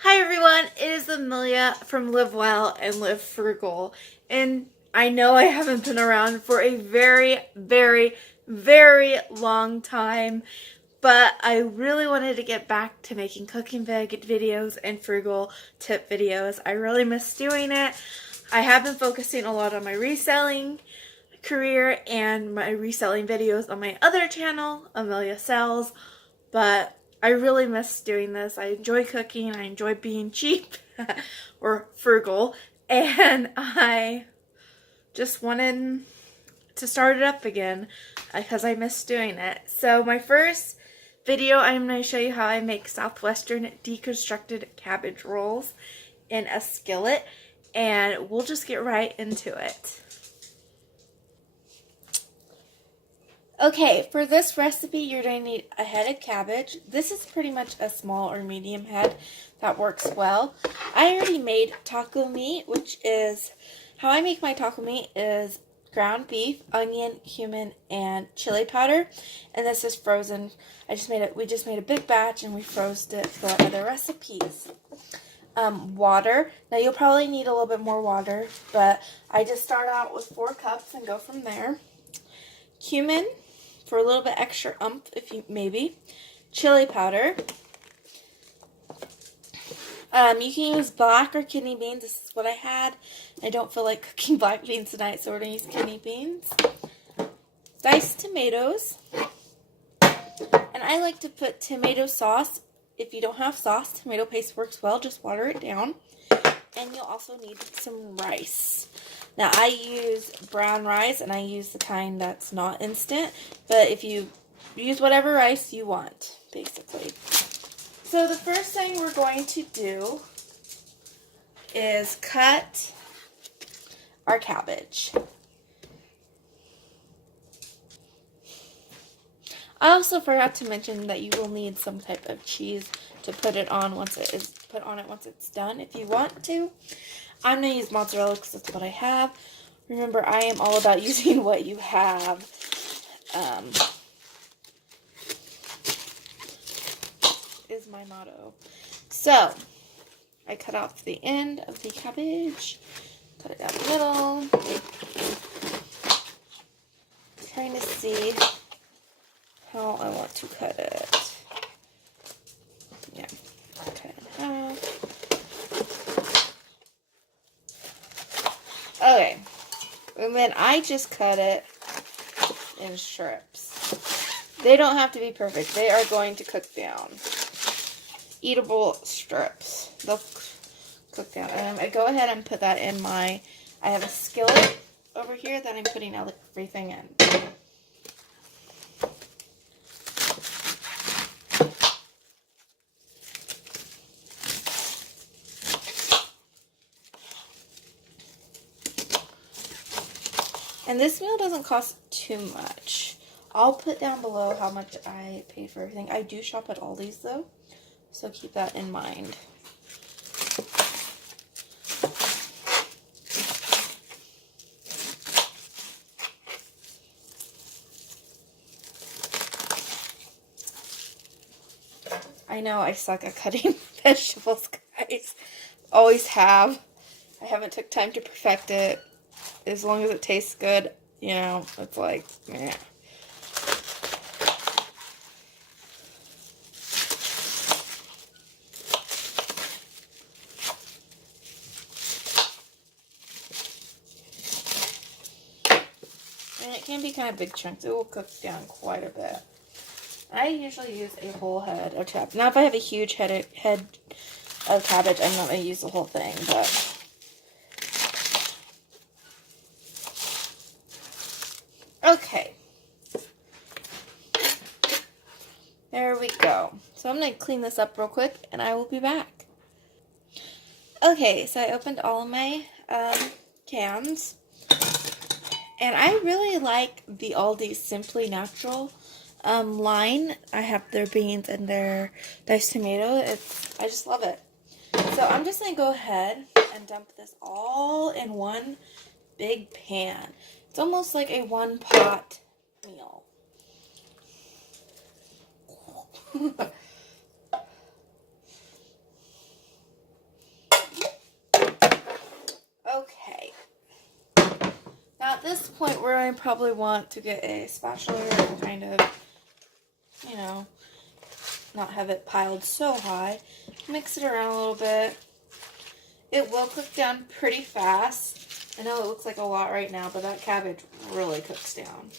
Hi everyone, it is Amelia from Live Well and Live Frugal. And I know I haven't been around for a very long time, but I really wanted to get back to making cooking videos and frugal tip videos. I really miss doing it. I have been focusing a lot on my reselling career and my reselling videos on my other channel, Amelia Sells, but I really miss doing this. I enjoy cooking. I enjoy being cheap or frugal. And I just wanted to start it up again because I miss doing it. So my first video, I'm going to show you how I make Southwestern deconstructed cabbage rolls in a skillet. And we'll just get right into it. Okay, for this recipe, you're going to need a head of cabbage. This is pretty much a small or medium head that works well. I already made taco meat, which is, how I make my taco meat is ground beef, onion, cumin, and chili powder. And this is frozen. We just made a big batch and we froze it for other recipes. Water. Now you'll probably need a little bit more water, but I just start out with 4 cups and go from there. Cumin for a little bit extra oomph, if you maybe. Chili powder. You can use black or kidney beans. This is what I had. I don't feel like cooking black beans tonight, so we're going to use kidney beans. Diced tomatoes. And I like to put tomato sauce. If you don't have sauce, tomato paste works well. Just water it down. And you'll also need some rice. Now, I use brown rice, and I use the kind that's not instant, but if you use whatever rice you want, basically. So the first thing we're going to do is cut our cabbage. I also forgot to mention that you will need some type of cheese to put it on once it is put on it once it's done, if you want to. I'm going to use mozzarella because that's what I have. Remember, I am all about using what you have. Is my motto. So, I cut off the end of the cabbage. Cut it down the middle. Trying to see how I want to cut it. Yeah, cut it in half. Okay, and then I just cut it in strips. They don't have to be perfect. They are going to cook down. Eatable strips. They'll cook down. And I go ahead and put that in I have a skillet over here that I'm putting everything in. And this meal doesn't cost too much. I'll put down below how much I paid for everything. I do shop at Aldis though, so keep that in mind. I know I suck at cutting vegetables, guys. Always have. I haven't took time to perfect it. As long as it tastes good, you know, it's like, meh. And it can be kind of big chunks. It will cook down quite a bit. I usually use a whole head of cabbage. Now, if I have a huge head of cabbage, I'm not going to use the whole thing, but okay. There we go. So I'm going to clean this up real quick, and I will be back. Okay, so I opened all of my cans. And I really like the Aldi Simply Natural line. I have their beans and their diced tomato. I just love it. So I'm just going to go ahead and dump this all in one big pan. It's almost like a one-pot meal. point where I probably want to get a spatula and kind of, you know, not have it piled so high. Mix it around a little bit. It will cook down pretty fast. I know it looks like a lot right now, but that cabbage really cooks down.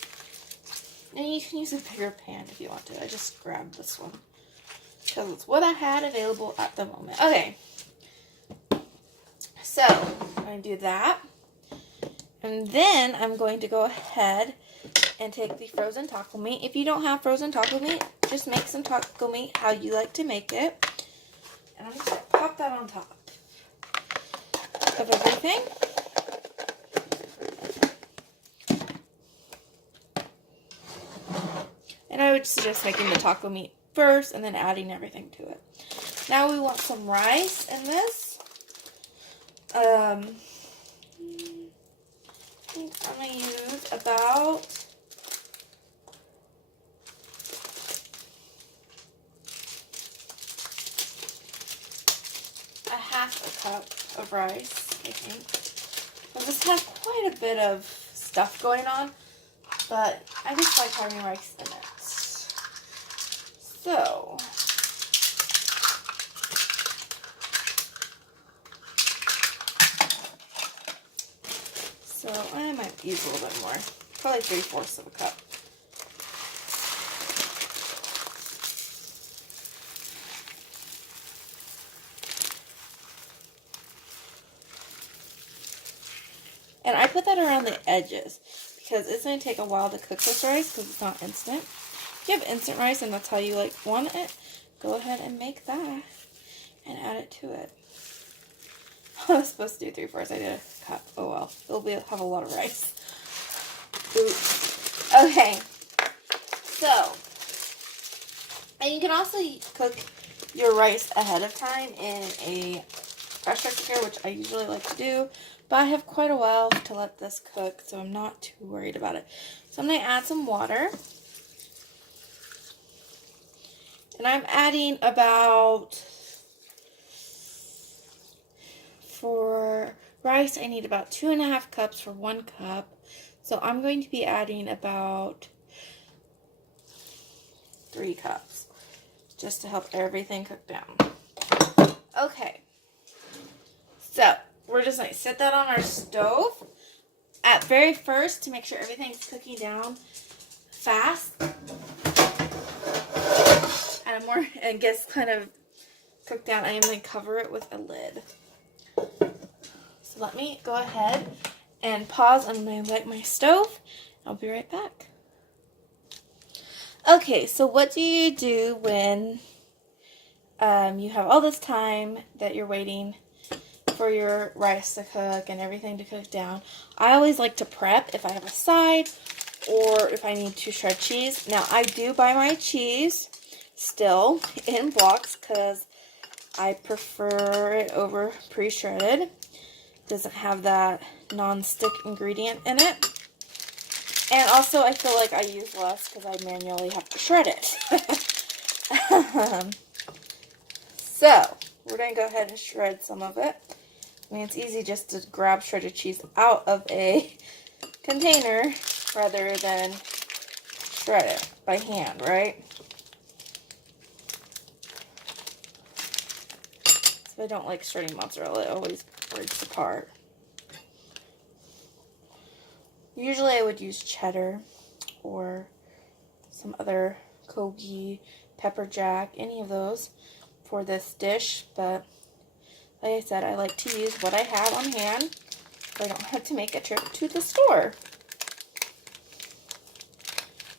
And you can use a bigger pan if you want to. I just grabbed this one because it's what I had available at the moment. Okay. So, I'm going to do that. And then I'm going to go ahead and take the frozen taco meat. If you don't have frozen taco meat, just make some taco meat how you like to make it. And I'm just going to pop that on top of everything. And I would suggest making the taco meat first and then adding everything to it. Now we want some rice in this. I think I'm going to use about a half a cup of rice, I think. Well, this has quite a bit of stuff going on, but I just like having rice in it. So I might use a little bit more, probably 3/4 of a cup. And I put that around the edges because it's going to take a while to cook this rice because it's not instant. If you have instant rice and that's how you want it, go ahead and make that and add it to it. I was supposed to do 3/4. I did a cup. Oh well. Have a lot of rice. Oops. Okay. So, and you can also cook your rice ahead of time in a pressure cooker, which I usually like to do. But I have quite a while to let this cook, so I'm not too worried about it. So I'm going to add some water. And I'm adding about, for rice, I need about 2.5 cups for 1 cup. So I'm going to be adding about 3 cups just to help everything cook down. Okay. So we're just going to set that on our stove at very first to make sure everything's cooking down fast. And gets kind of cooked down. I am going to cover it with a lid. So let me go ahead and pause. I'm going to light my stove. I'll be right back. Okay, so what do you do when you have all this time that you're waiting for your rice to cook and everything to cook down? I always like to prep if I have a side or if I need to shred cheese. Now, I do buy my cheese still in blocks because I prefer it over pre-shredded. It doesn't have that non-stick ingredient in it. And also I feel like I use less because I manually have to shred it. So we're going to go ahead and shred some of it. I mean, it's easy just to grab shredded cheese out of a container rather than shred it by hand, right? I don't like shredding mozzarella. It always breaks apart. Usually I would use cheddar or some other Kobe, pepper jack, any of those for this dish. But like I said, I like to use what I have on hand so I don't have to make a trip to the store,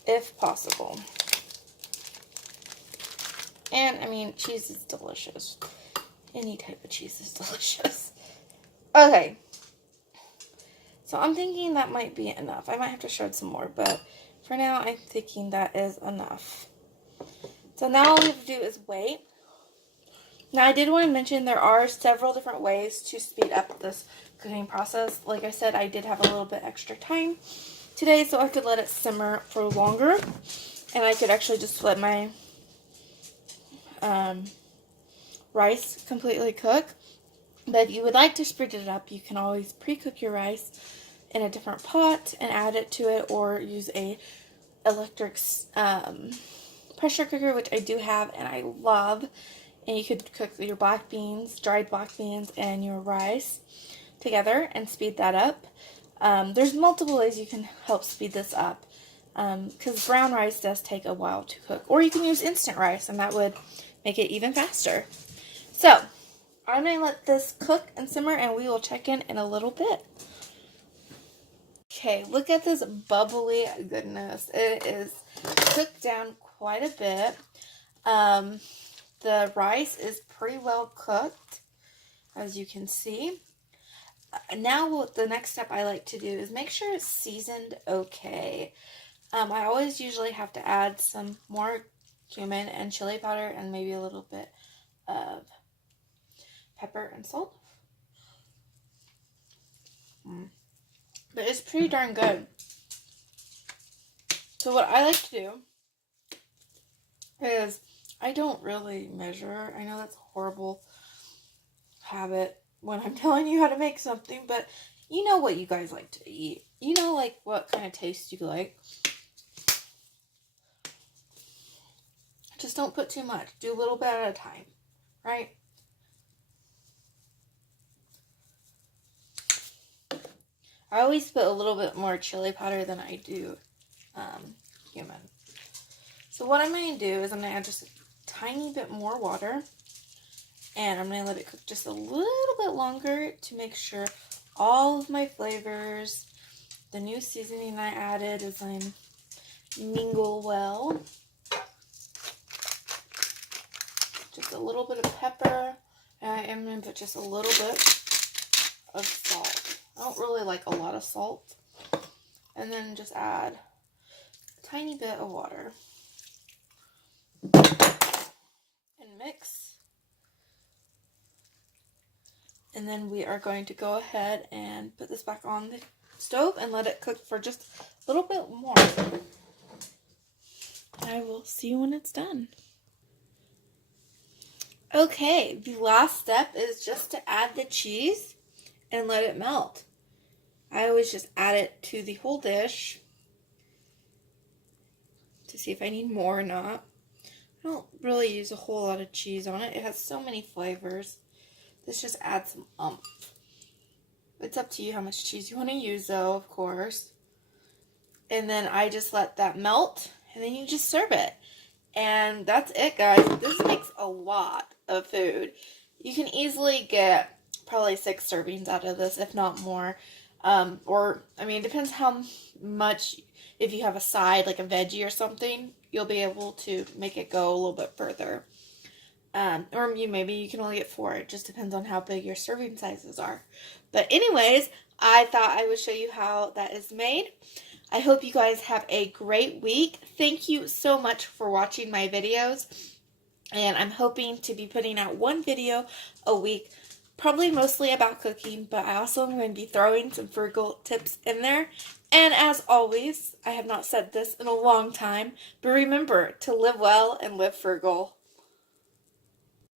if possible. And, I mean, cheese is delicious. Any type of cheese is delicious. Okay. So I'm thinking that might be enough. I might have to shred some more, but for now I'm thinking that is enough. So now all we have to do is wait. Now I did want to mention there are several different ways to speed up this cooking process. Like I said, I did have a little bit extra time today, so I could let it simmer for longer. And I could actually just let my rice completely cook. But if you would like to speed it up, you can always pre-cook your rice in a different pot and add it to it, or use a electric pressure cooker, which I do have and I love. And you could cook your black beans, dried black beans, and your rice together and speed that up. There's multiple ways you can help speed this up, because brown rice does take a while to cook. Or you can use instant rice, and that would make it even faster. So, I'm going to let this cook and simmer, and we will check in a little bit. Okay, look at this bubbly goodness. It is cooked down quite a bit. The rice is pretty well cooked, as you can see. Now, the next step I like to do is make sure it's seasoned okay. I always usually have to add some more cumin and chili powder and maybe a little bit of pepper and salt. But it's pretty darn good. So what I like to do is, I don't really measure. I know that's a horrible habit when I'm telling you how to make something, but you know what you guys like to eat. You know, like, what kind of taste you like. Just don't put too much. Do a little bit at a time, right? I always put a little bit more chili powder than I do cumin. So what I'm going to do is I'm going to add just a tiny bit more water, and I'm going to let it cook just a little bit longer to make sure all of my flavors, the new seasoning I added, is going to mingle well. Just a little bit of pepper, and I am going to put just a little bit of salt. I don't really like a lot of salt. And then just add a tiny bit of water. And mix. And then we are going to go ahead and put this back on the stove and let it cook for just a little bit more. I will see you when it's done. Okay, the last step is just to add the cheese and let it melt. I always just add it to the whole dish to see if I need more or not. I don't really use a whole lot of cheese on it. It has so many flavors. This just adds some oomph. It's up to you how much cheese you want to use, though, of course. And then I just let that melt, and then you just serve it. And that's it, guys. This makes a lot of food. You can easily get probably 6 servings out of this, if not more. Or, I mean, it depends how much, if you have a side, like a veggie or something, you'll be able to make it go a little bit further. Or maybe you can only get 4. It just depends on how big your serving sizes are. But anyways, I thought I would show you how that is made. I hope you guys have a great week. Thank you so much for watching my videos. And I'm hoping to be putting out 1 video a week, probably mostly about cooking, but I also am going to be throwing some frugal tips in there. And as always, I have not said this in a long time, but remember to live well and live frugal.